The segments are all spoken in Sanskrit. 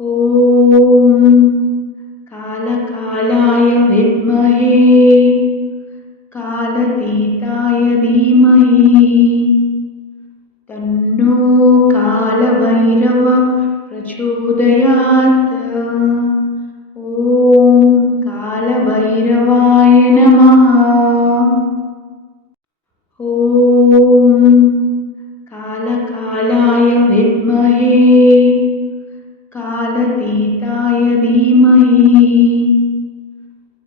ॐ कालकालाय विद्महे कालतीताय धीमहि तन्नो कालभैरवः प्रचोदयात्। ॐ कालभैरवाय नमः। ॐ कालकालाय विद्महे कालतीताय धीमहि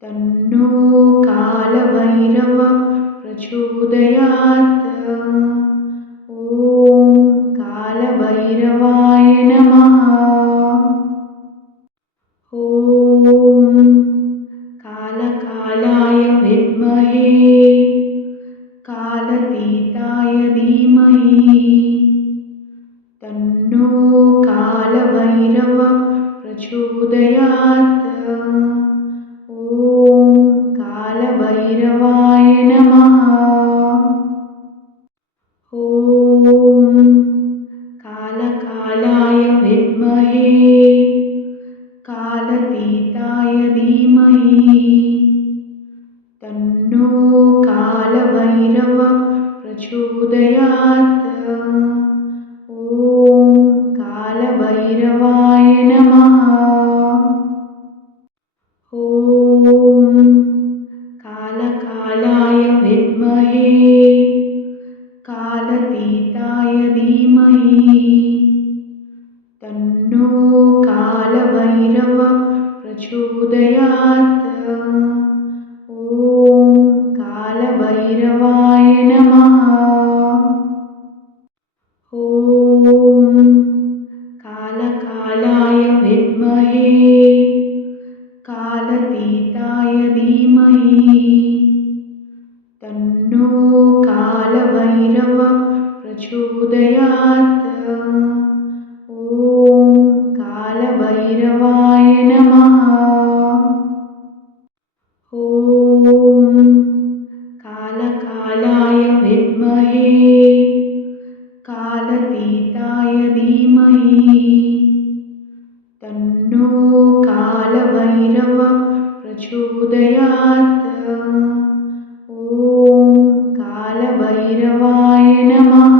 तन्नो कालभैरवः प्रचोदयात्। ॐ कालभैरवाय नमः। ॐ कालकालाय विद्महे कालतीताय धीमहि तन्नो कालभैरवः प्रचोदयात्। ॐ कालभैरवाय नमः। ॐ कालकालाय विद्महे कालतीताय धीमहि तन्नो कालभैरवः प्रचोदयात्। ॐ कालभैरवाय नमः। ॐ कालकालाय विद्महे कालतीताय धीमहि तन्नो कालभैरवः प्रचोदयात्। ॐ कालभैरवाय नमः। ॐ कालकालाय विद्महे कालतीताय धीमहि तन्नो कालभैरवः प्रचोदयात्। ॐ कालभैरवाय नमः। ॐ कालकालाय विद्महे कालतीताय धीमहि तन्नो कालभैरवः प्रचोदयात्। ॐ कालभैरवाय नमः।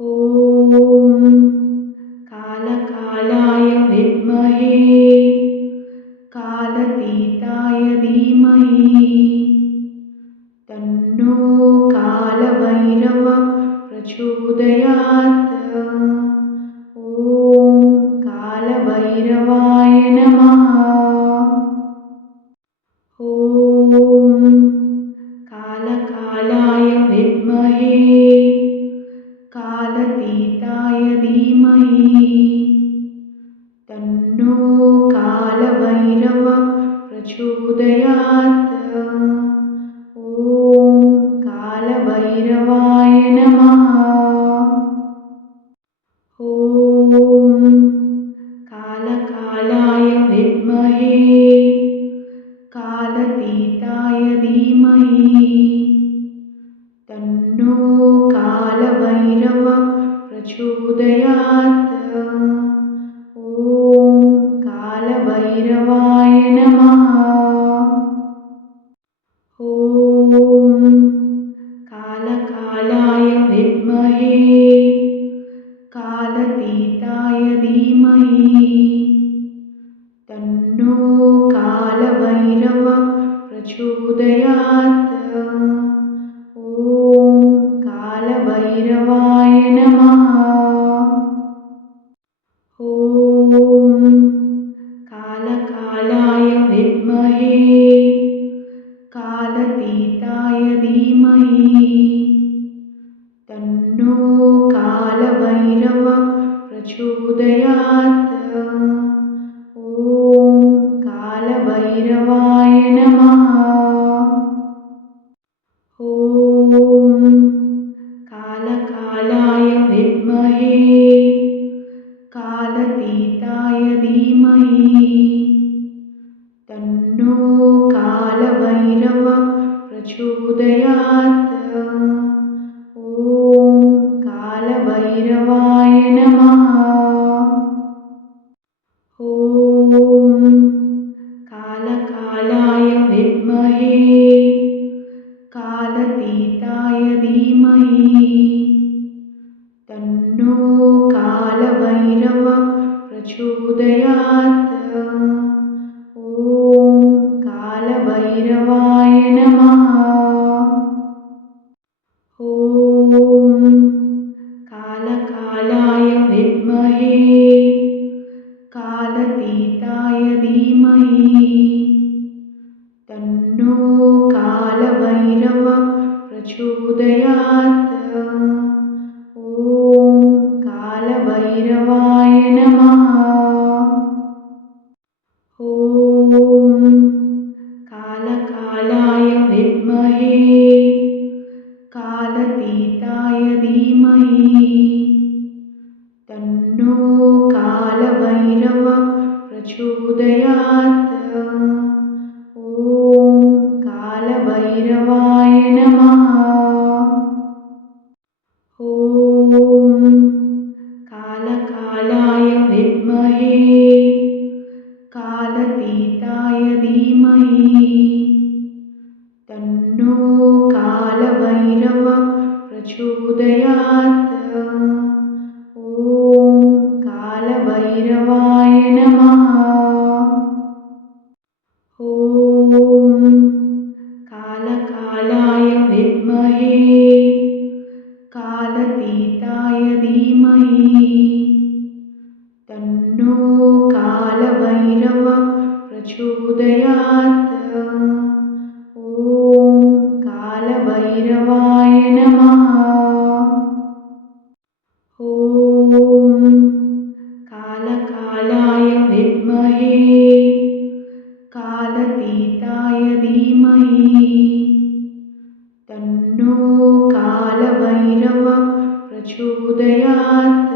ॐ कालकालाय विद्महे कालतीताय धीमहि तन्नो कालभैरवः प्रचोदयात्। ॐ कालभैरवाय नमः। ॐ कालकालाय विद्महे कालतीताय धीमहि तन्नो कालभैरवः प्रचोदयात्। ॐ कालभैरवाय नमः। ॐ कालकालाय विद्महे कालतीताय धीमहि तन्नो कालभैरवः प्रचोदयात्। ॐ कालभैरवाय नमः। ॐ कालकालाय विद्महे कालतीताय धीमहि तन्नो कालभैरवः प्रचोदयात्। ॐ कालभैरवाय नमः। ॐ कालकालाय विद्महे कालतीताय धीमहि तन्नो कालभैरवः प्रचोदयात्। ॐ कालभैरवाय नमः। ॐ कालकालाय विद्महे कालतीताय धीमहि तन्नो कालभैरवः प्रचोदयात्। ॐ कालभैरवाय नमः। प्रचोदयात्। ॐ कालभैरवाय नमः। ॐ कालकालाय विद्महे कालतीताय धीमहि तन्नो कालभैरवः प्रचोदयात्। ॐ कालभैरवाय नमः। ॐ कालकालाय विद्महे कालतीताय धीमहि तन्नो कालभैरवः प्रचोदयात्। ॐ कालभैरवाय नमः। ॐ कालकालाय विद्महे कालतीताय धीमहि तन्नो कालभैरवः प्रचोदयात्। ॐ कालभैरवाय नमः। ॐ कालकालाय विद्महे कालतीताय धीमहि तन्नो कालभैरवः प्रचोदयात्। ॐ कालभैरवाय नमः। ॐ कालकालाय विद्महे कालतीताय धीमहि तन्नो कालभैरवः प्रचोदयात्।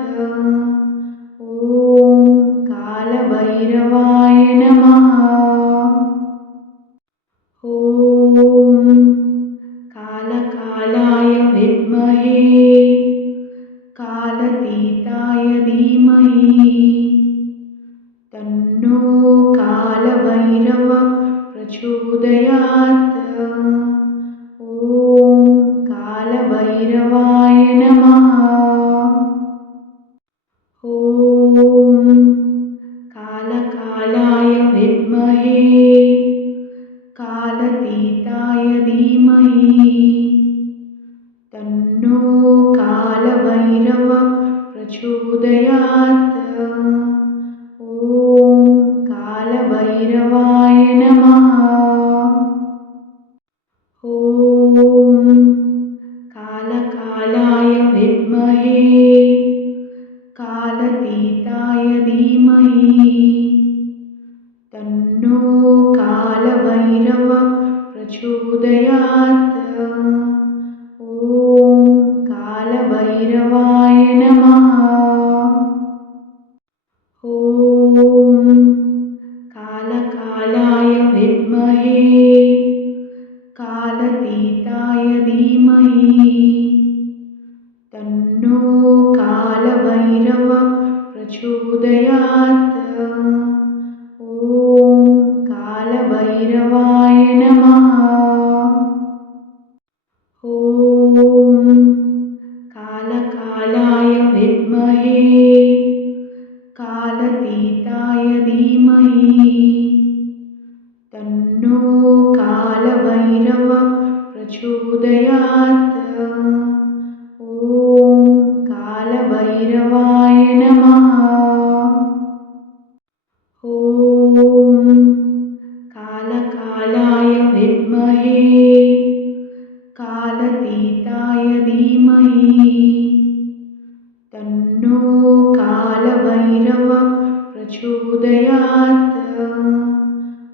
ॐ कालभैरवाय नमः। ॐ कालकालाय विद्महे कालतीताय धीमहि तन्नो कालभैरवः प्रचोदयात्। ॐ कालभैरवाय नमः। ॐ कालकालाय विद्महे कालतीताय धीमहि तन्नो कालभैरवः प्रचोदयात्। ॐ कालभैरवाय नमः। ॐ कालकालाय विद्महे कालतीताय धीमहि तन्नो कालभैरवः प्रचोदयात्। ॐ कालभैरवाय नमः। ॐ कालकालाय विद्महे कालतीताय धीमहि तन्नो कालभैरवः प्रचोदयात्। ॐ कालभैरवाय नमः। ॐ कालकालाय विद्महे कालतीताय धीमहि तन्नो कालभैरवः प्रचोदयात्। ॐ कालभैरवाय नमः। ॐ कालकालाय विद्महे कालतीताय धीमहि तन्नो कालभैरवः प्रचोदयात्।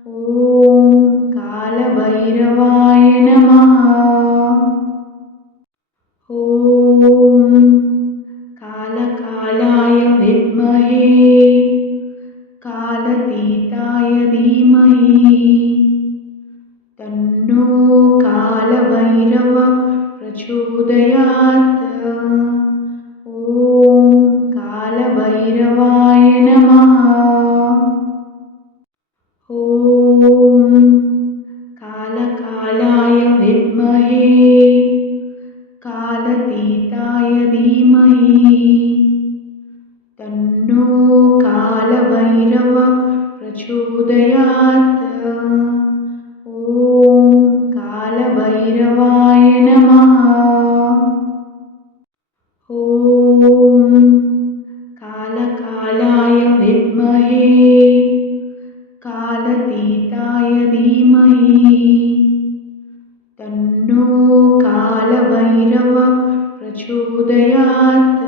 ॐ कालभैरवाय नमः। ॐ कालकालाय विद्महे कालतीताय धीमहि तन्नो कालभैरवः प्रचोदयात्। ॐ कालभैरवाय नमः। ॐ कालकालाय विद्महे कालतीताय धीमहि तन्नो कालभैरवः प्रचोदयात्। ॐ कालभैरवाय नमः। ॐ कालकालाय विद्महे कालतीताय धीमहि तन्नो कालभैरवः प्रचोदयात्।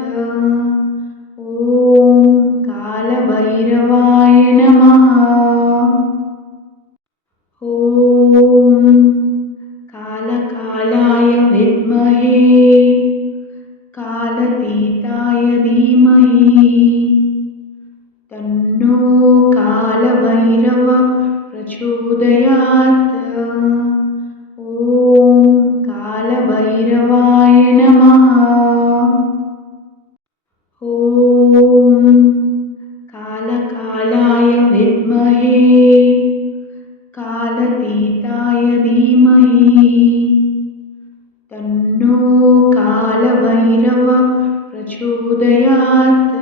ॐ कालभैरवाय नमः। ॐ कालकालाय विद्महे कालतीताय धीमहि तन्नो कालभैरवः प्रचोदयात्। ॐ कालभैरवाय नमः। ॐ कालकालाय विद्महे कालतीताय धीमहि तन्नो कालभैरवः प्रचोदयात्।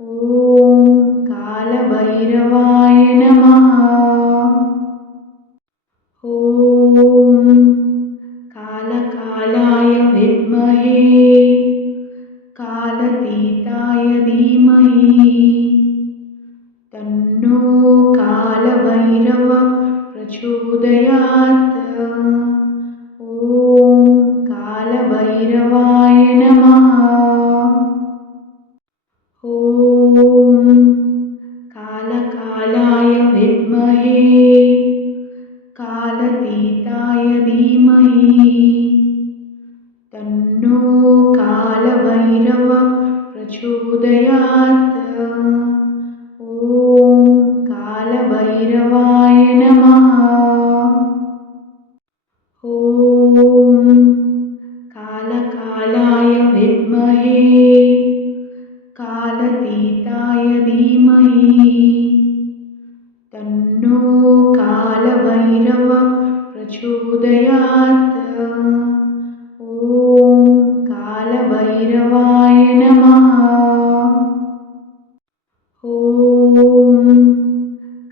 ॐ कालभैरवाय नमः। ॐ कालकालाय विद्महे कालतीताय धीमहि तन्नो कालभैरवः प्रचोदयात्। ॐ कालभैरवाय नमः। ॐ कालकालाय विद्महे कालतीताय धीमहि तन्नो कालभैरवः प्रचोदयात्। ॐ कालभैरवाय नमः। ॐ कालकालाय विद्महे कालतीताय धीमहि तन्नो कालभैरवः प्रचोदयात्। ॐ कालभैरवाय नमः। ॐ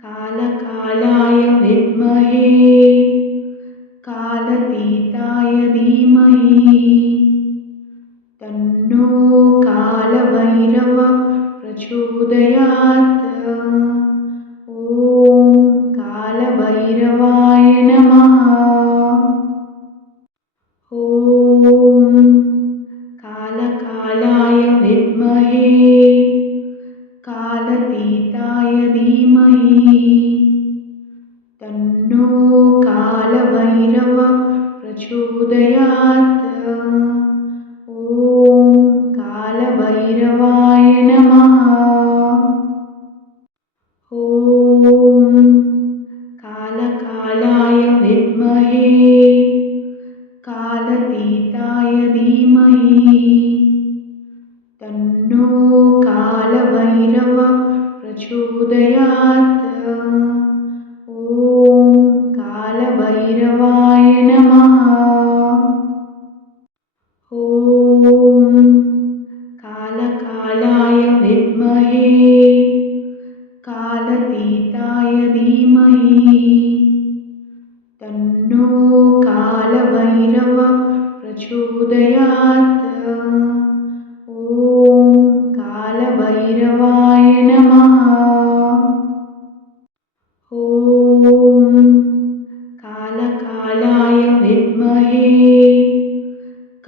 कालकालाय विद्महे कालतीताय धीमहि तन्नो कालभैरवः प्रचोदयात्। ॐ कालभैरवाय नमः। ॐ कालकालाय विद्महे कालतीताय धीमहि तन्नो कालभैरवः प्रचोदयात्। ॐ कालभैरवाय नमः। ॐ कालकालाय विद्महे कालतीताय धीमहि तन्नो कालभैरवः प्रचोदयात्। ॐ कालभैरवाय नमः। ॐ कालकालाय विद्महे कालतीताय धीमहि तन्नो कालभैरवः प्रचोदयात्। ॐ कालभैरवाय नमः। ॐ कालकालाय विद्महे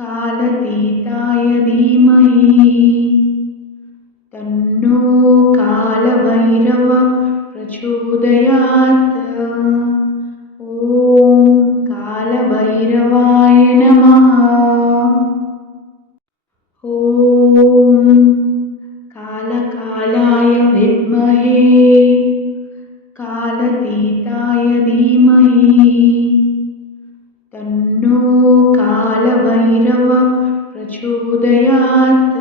कालतीताय धीमहि तन्नो कालभैरवः प्रचोदयात्। ॐ कालभैरवाय नमः। ॐ कालकालाय विद्महे कालतीताय धीमहि तन्नो कालभैरवः प्रचोदयात्।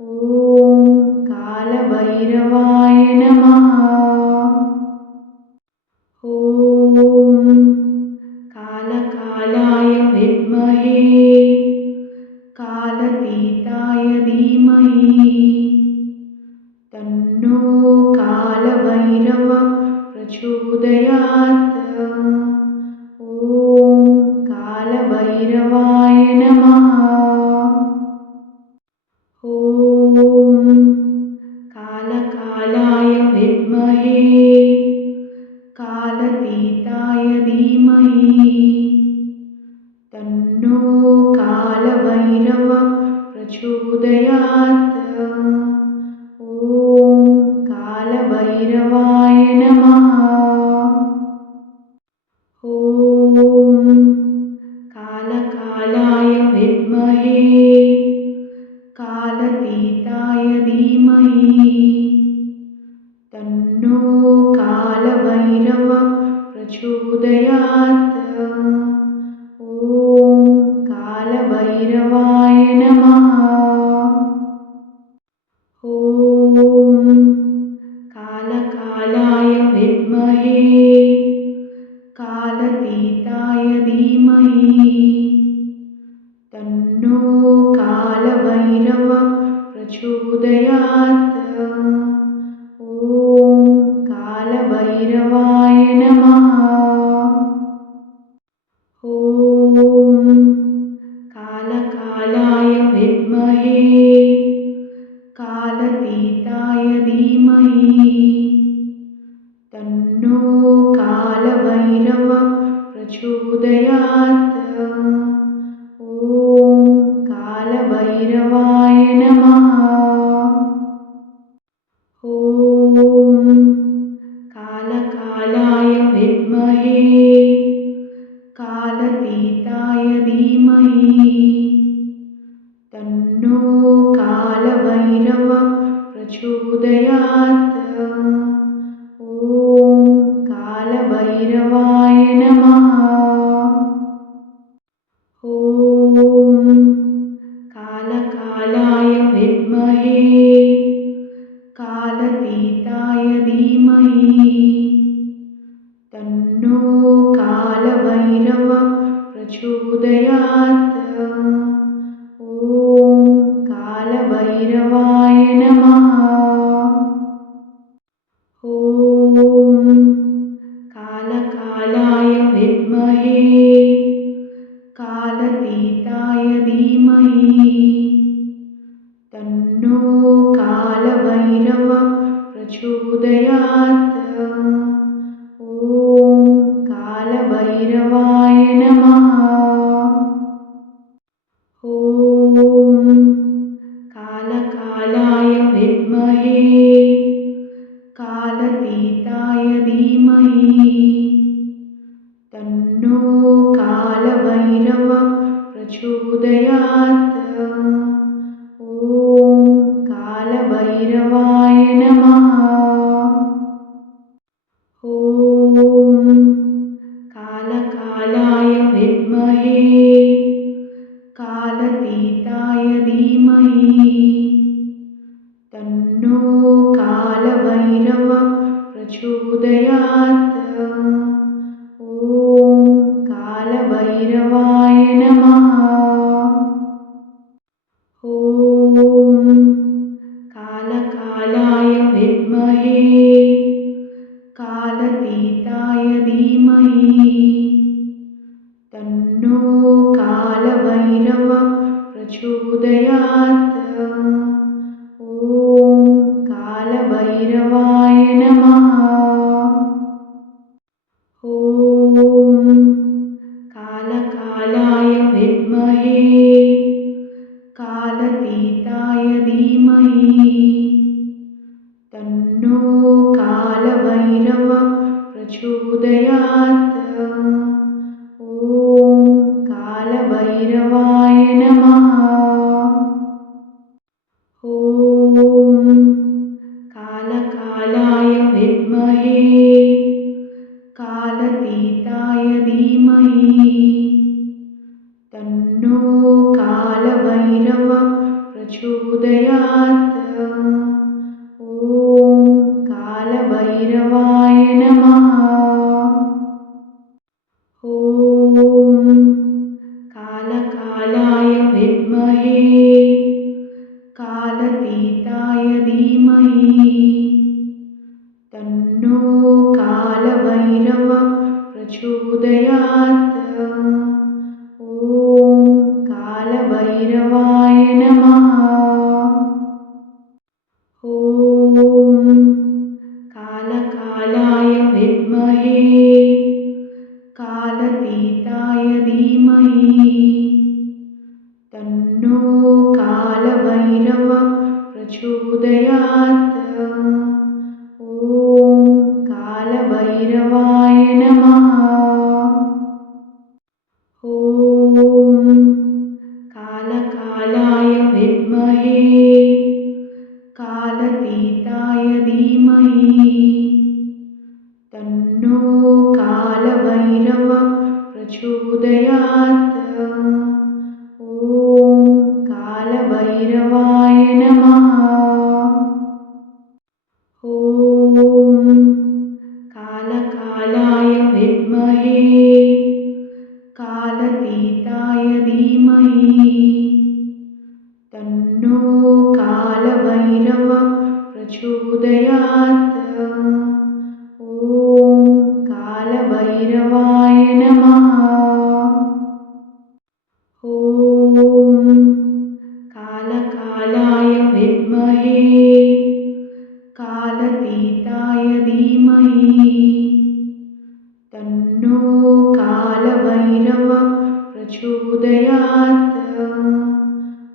ॐ कालभैरवाय नमः। ॐ कालकालाय विद्महे कालतीताय धीमहि तन्नो कालभैरवः धीमहि तन्नो कालभैरवः प्रचोदयात्। ॐ कालभैरवाय नमः। ॐ कालकालाय विद्महे कालतीताय धीमहि तन्नो कालभैरवः प्रचोदयात्। ॐ कालभैरवाय नमः। ॐ कालकालाय विद्महे कालतीताय धीमहि तन्नो कालभैरवः प्रचोदयात्। ॐ कालभैरवाय नमः। ॐ कालकालाय विद्महे कालतीताय धीमहि तन्नो कालभैरवः प्रचोदयात्। ॐ कालभैरवाय नमः। ॐ कालकालाय विद्महे कालतीताय धीमहि तन्नो कालभैरवः प्रचोदयात्। ॐ कालभैरवाय नमः। ॐ कालकालाय विद्महे कालतीताय धीमहि तन्नो कालभैरवः प्रचोदयात्। ॐ कालभैरवाय नमः। ॐ कालकालाय विद्महे कालतीताय धीमहि तन्नो कालभैरवः प्रचोदयात्। ॐ कालभैरवाय नमः। ॐ कालकालाय विद्महे कालतीताय धीमहि तन्नो कालभैरवः प्रचोदयात्। ॐ कालभैरवाय नमः। ॐ कालकालाय विद्महे कालतीताय धीमहि तन्नो कालभैरवः प्रचोदयात्। ॐ कालभैरवाय नमः। ॐ कालकालाय विद्महे कालतीताय धीमहि तन्नो कालभैरवः प्रचोदयात्। ॐ कालभैरवाय नमः। ॐ कालकालाय विद्महे कालतीताय धीमहि तन्नो कालभैरवः प्रचोदयात्। ॐ कालभैरवाय नमः। ॐ कालकालाय विद्महे कालतीताय धीमहि तन्नो कालभैरवः प्रचोदयात्। ॐ कालभैरवाय नमः। ॐ कालकालाय विद्महे कालतीताय धीमहि तन्नो कालभैरवः प्रचोदयात्। ॐ कालभैरवाय नमः। ॐ कालकालाय विद्महे कालतीताय प्रचोदयात्। ॐ कालभैरवाय नमः। ॐ कालकालाय विद्महे कालतीताय धीमहि तन्नो कालभैरवः प्रचोदयात्। ॐ कालभैरवाय नमः। ॐ कालकालाय विद्महे कालतीताय धीमहि तन्नो कालभैरवः प्रचोदयात्। ॐ कालभैरवाय नमः। ॐ कालकालाय विद्महे कालतीताय धीमहि तन्नो कालभैरवः प्रचोदयात्।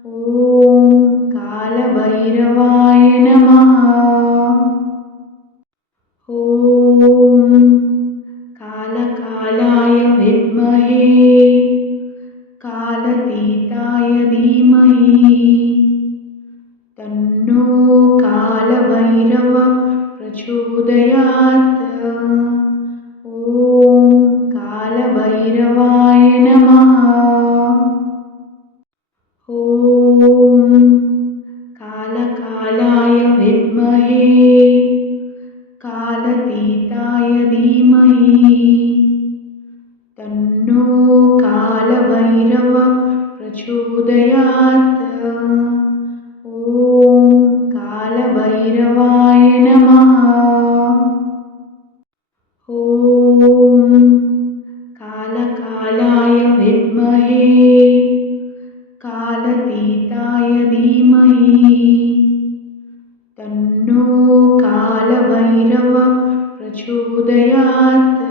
ॐ कालभैरवाय नमः। ॐ कालकालाय विद्महे कालतीताय धीमहि तन्नो कालभैरवः प्रचोदयात्। ॐ कालभैरवाय नमः। ॐ कालकालाय विद्महे कालतीताय धीमहि तन्नो कालभैरवः प्रचोदयात्। ॐ कालभैरवाय नमः। ॐ कालकालाय विद्महे कालतीताय धीमहि तन्नो कालभैरवः प्रचोदयात्।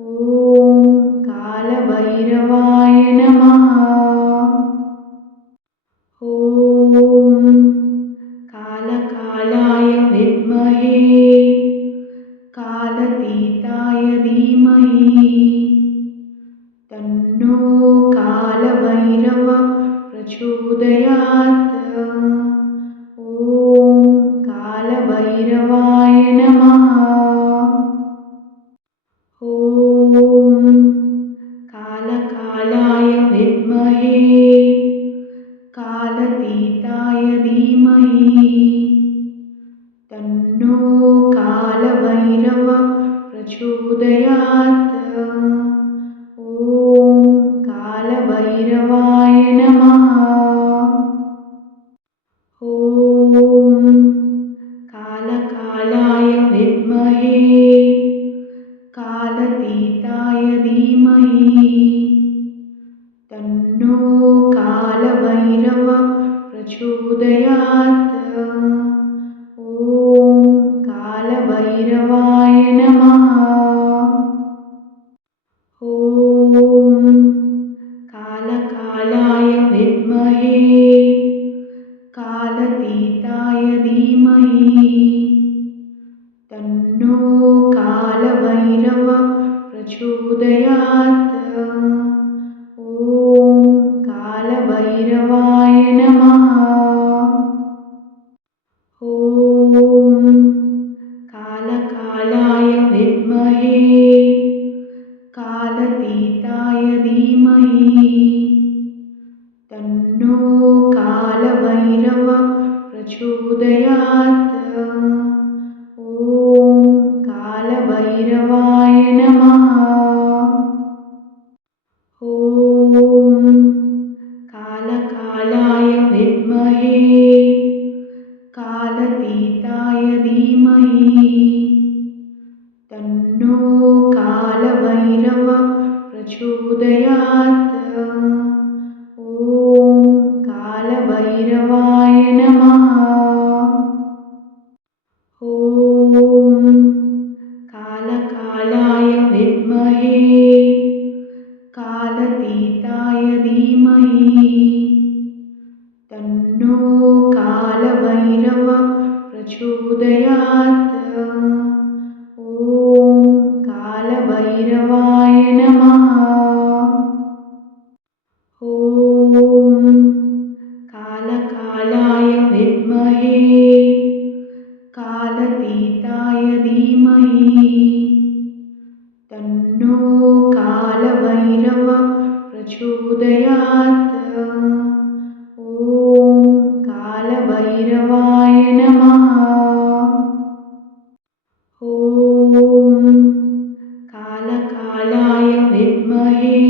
ॐ कालभैरवाय नमः। ॐ कालकालाय विद्महे कालतीताय धीमहि तन्नो कालभैरवः प्रचोदयात्। ॐ कालभैरवाय नमः। ॐ कालकालाय विद्महे कालतीताय धीमहि तन्नो कालभैरवः प्रचोदयात्। ॐ कालभैरवाय नमः। ॐ कालकालाय विद्महे कालतीताय धीमहि तन्नो कालभैरवः प्रचोदयात्। ॐ कालभैरवाय नमः। ॐ कालकालाय विद्महे कालतीताय धीमहि तन्नो कालभैरवः प्रचोदयात्। ॐ कालभैरवाय नमः। ॐ कालकालाय विद्महे कालतीताय धीमहि तन्नो कालभैरवः प्रचोदयात्। ॐ कालभैरवाय नमः। ॐ कालकालाय विद्महे कालतीताय धीमहि तन्नो कालभैरवः प्रचोदयात्। ॐ कालभैरवाय नमः। प्रचोदयात्। ॐ कालभैरवाय नमः। ॐ कालकालाय विद्महे कालतीताय धीमहि तन्नो कालभैरवः प्रचोदयात्। ॐ कालभैरवाय नमः। ॐ कालकालाय विद्महे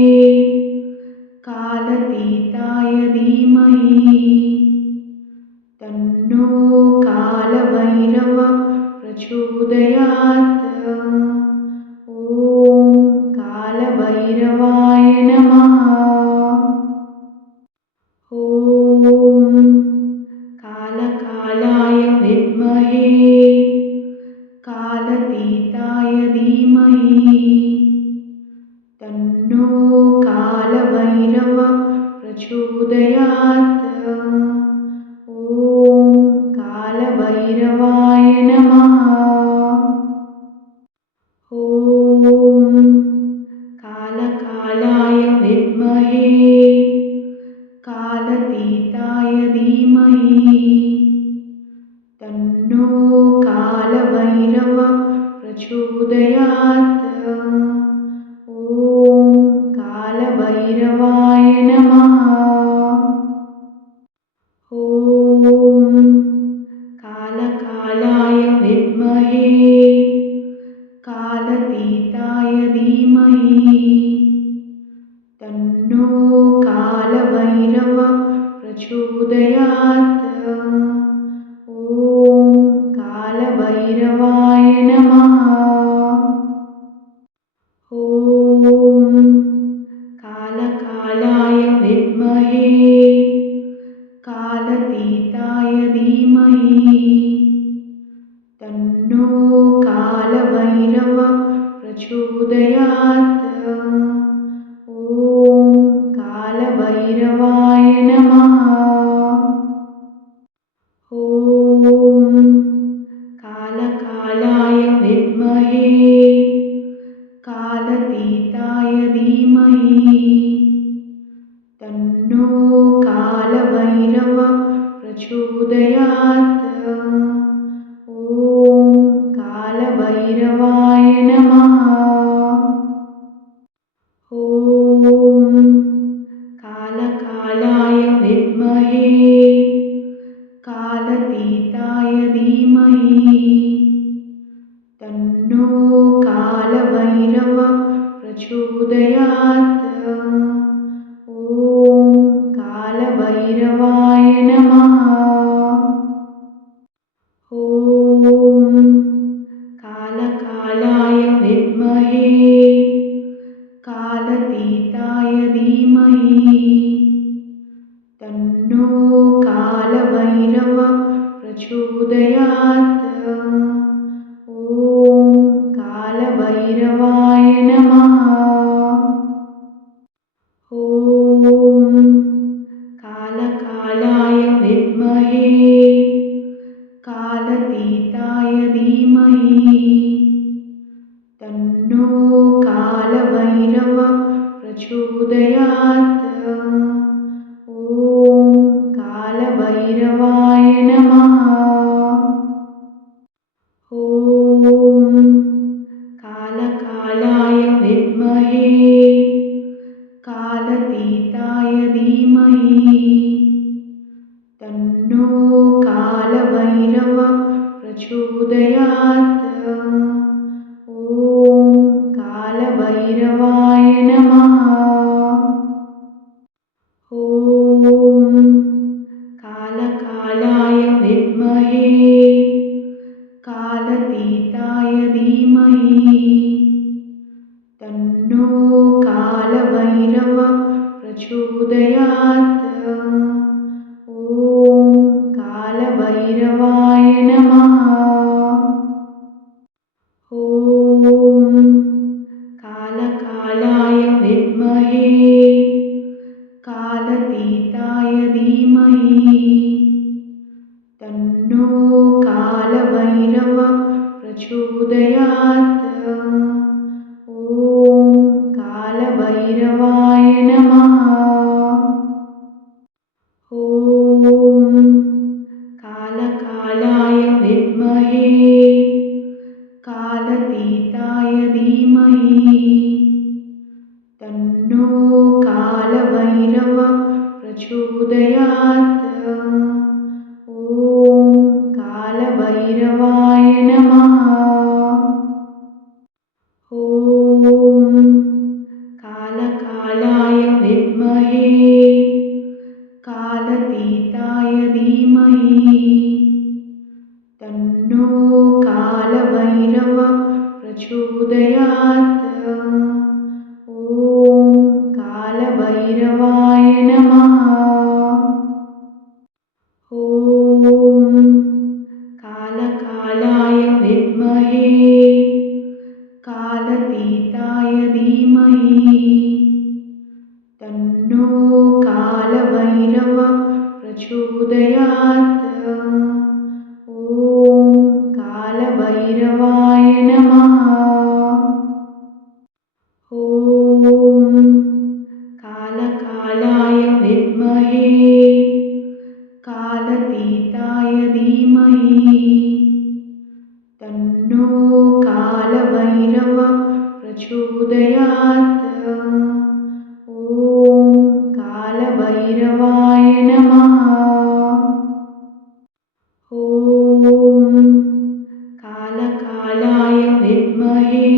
कालतीताय धीमहि तन्नो कालभैरवः प्रचोदयात्। ॐ कालभैरवाय नमः। ॐ कालकालाय विद्महे कालतीताय धीमहि तन्नो कालभैरवः प्रचोदयात्। ॐ कालभैरवाय नमः। ॐ कालकालाय विद्महे कालतीताय धीमहि तन्नो कालभैरवः प्रचोदयात्। ॐ कालभैरवाय नमः। ॐ कालकालाय विद्महे कालतीताय धीमहि तन्नो कालभैरवः प्रचोदयात्। ॐ कालभैरवाय नमः। ॐ कालकालाय विद्महे कालतीताय धीमहि तन्नो कालभैरवः प्रचोदयात्। ॐ कालभैरवाय नमः। ॐ कालकालाय विद्महे कालतीताय धीमहि तन्नो कालभैरवः प्रचोदयात्। ॐ कालभैरवाय नमः। ॐ कालकालाय विद्महे कालतीताय धीमहि तन्नो कालभैरवः प्रचोदयात्। ॐ कालभैरवाय नमः। ॐ कालकालाय विद्महे कालतीताय धीमहि तन्नो कालभैरवः प्रचोदयात्। ॐ कालभैरवाय नमः। ॐ कालकालाय विद्महे कालतीताय धीमहि तन्नो कालभैरवः प्रचोदयात्। ॐ कालभैरवाय नमः। ॐ कालकालाय विद्महे कालतीताय धीमहि तन्नो कालभैरवः प्रचोदयात्। ॐ कालभैरवाय नमः। ॐ कालकालाय विद्महे कालतीताय धीमहि तन्नो कालभैरवः प्रचोदयात्। ॐ कालभैरवाय नमः। ॐ कालकालाय विद्महे कालतीताय धीमहि तन्नो कालभैरवः कालभैरव प्रचोदयात्। ॐ कालभैरवाय नमः। ॐ कालकालाय विद्महे कालतीताय धीमहि तन्नो कालभैरव प्रचोदयात्। ॐ कालभैरवाय नमः। ॐ कालकालाय विद्महे कालतीताय धीमहि तन्नो कालभैरव प्रचोदयात्। ॐ कालभैरवाय नमः। ॐ कालकालाय विद्महे कालतीताय धीमहि तन्नो कालभैरव प्रचोदयात्। ॐ कालभैरवाय नमः। ॐ कालकालाय विद्महे कालतीताय धीमहि तन्नो कालभैरव प्रचोदयात्। ॐ कालभैरवाय नमः। ॐ कालकालाय विद्महे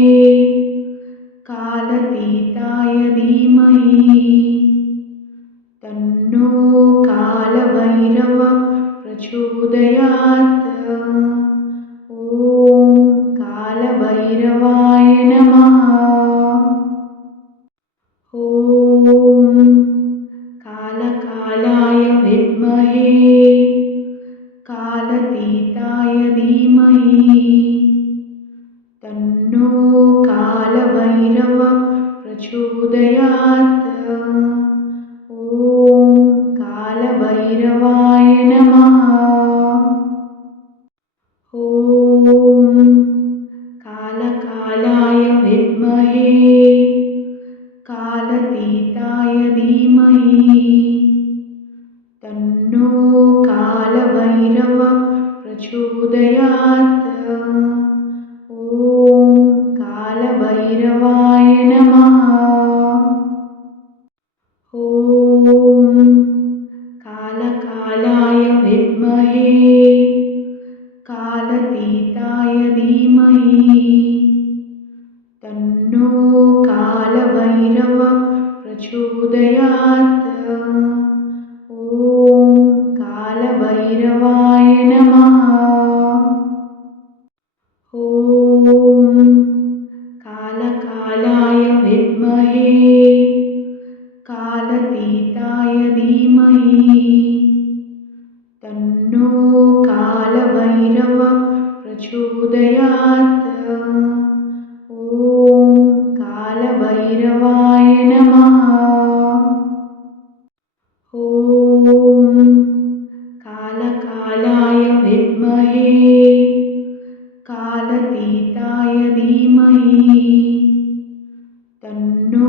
कालतीताय धीमहि तन्नो कालभैरव प्रचोदयात्। ॐ कालभैरवाय नमः। ॐ कालकालाय विद्महे कालतीताय धीमहि तन्नो कालभैरव प्रचोदयात्। ॐ कालभैरवाय नमः। ॐ कालकालाय विद्महे कालतीताय धीमहि तन्नो कालभैरव प्रचोदयात्। ॐ कालभैरवाय नमः। ॐ कालकालाय विद्महे कालतीताय धीमहि तन्नो कालभैरव प्रचोदयात्। ॐ कालभैरवाय नमः। ॐ कालकालाय विद्महे कालतीताय धीमहि तन्नो कालभैरव प्रचोदयात्। ॐ कालभैरवाय नमः। ॐ कालकालाय विद्महे कालतीताय धीमहि तन्नो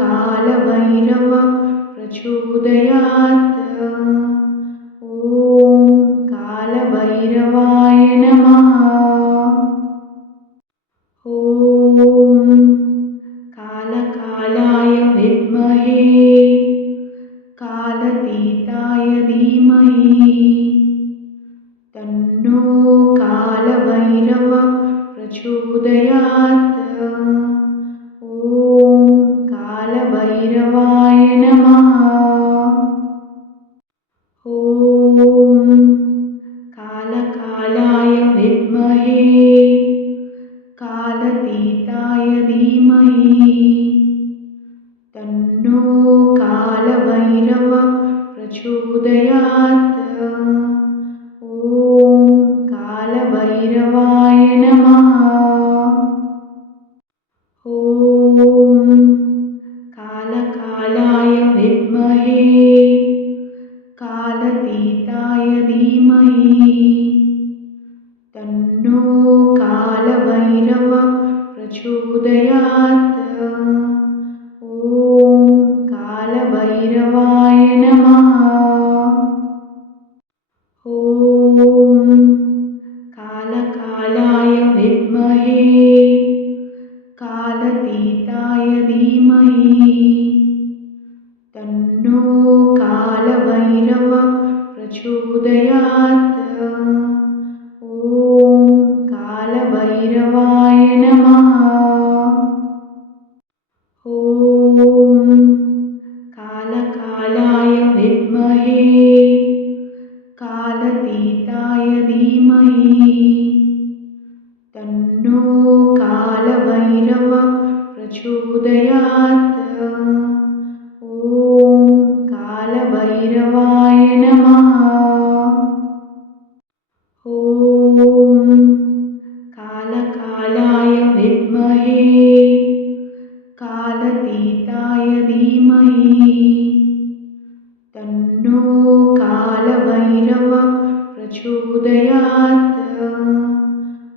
कालभैरव प्रचोदयात्। ॐ कालभैरवाय नमः। ॐ कालकालाय विद्महे कालतीताय धीमहि तन्नो कालभैरव प्रचोदयात्। ॐ कालभैरवाय नमः। ॐ कालकालाय विद्महे कालतीताय धीमहि तन्नो कालभैरव प्रचोदयात्। ॐ कालभैरवाय नमः। ॐ कालकालाय विद्महे कालतीताय धीमहि तन्नो प्रचोदयात्। ॐ कालभैरवाय नमः। ॐ कालकालाय विद्महे कालतीताय धीमहि तन्नो कालभैरवः प्रचोदयात्। ॐ कालभैरवाय नमः। ॐ कालकालाय विद्महे कालतीताय धीमहि तन्नो कालभैरवः प्रचोदयात्। ॐ कालभैरवाय नमः। ॐ कालकालाय विद्महे कालतीताय धीमहि तन्नो कालभैरवः प्रचोदयात्।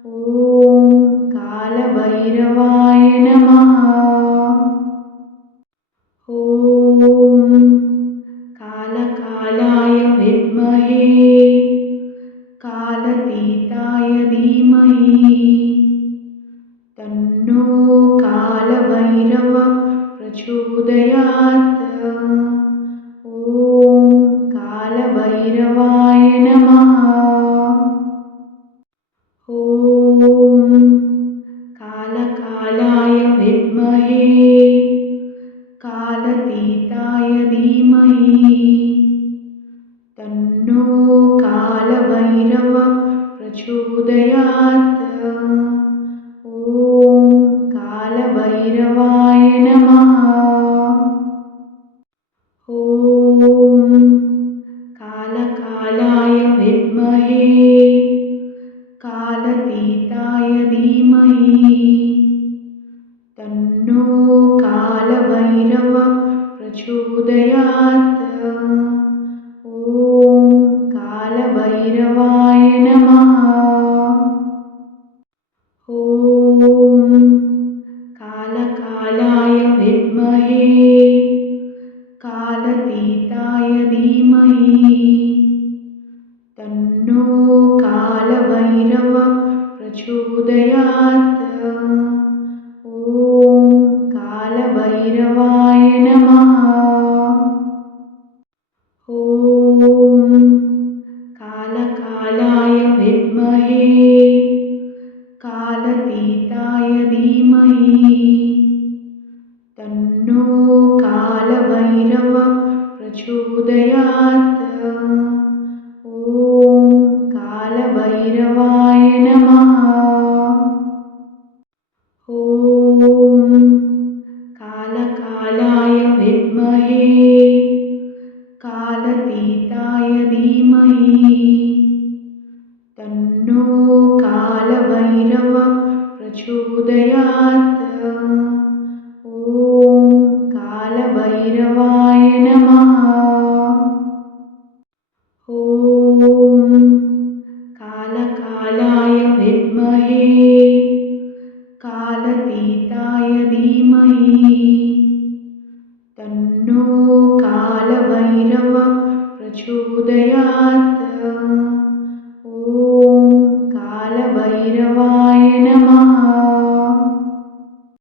ॐ कालभैरवाय नमः। ॐ कालकालाय विद्महे कालतीताय धीमहि तन्नो कालभैरवः प्रचोदयात्। ॐ कालभैरवाय नमः। ॐ कालकालाय विद्महे कालतीताय धीमहि तन्नो कालभैरवः प्रचोदयात्। ॐ कालभैरवाय नमः। ॐ कालकालाय विद्महे कालतीताय धीमहि तन्नो कालभैरवः प्रचोदयात्। ॐ कालभैरवाय नमः। ॐ कालकालाय विद्महे कालतीताय धीमहि तन्नो कालभैरवः प्रचोदयात्। ॐ कालभैरवाय नमः। ॐ कालकालाय विद्महे कालतीताय धीमहि तन्नो कालभैरवः प्रचोदयात्। ॐ कालभैरवाय नमः।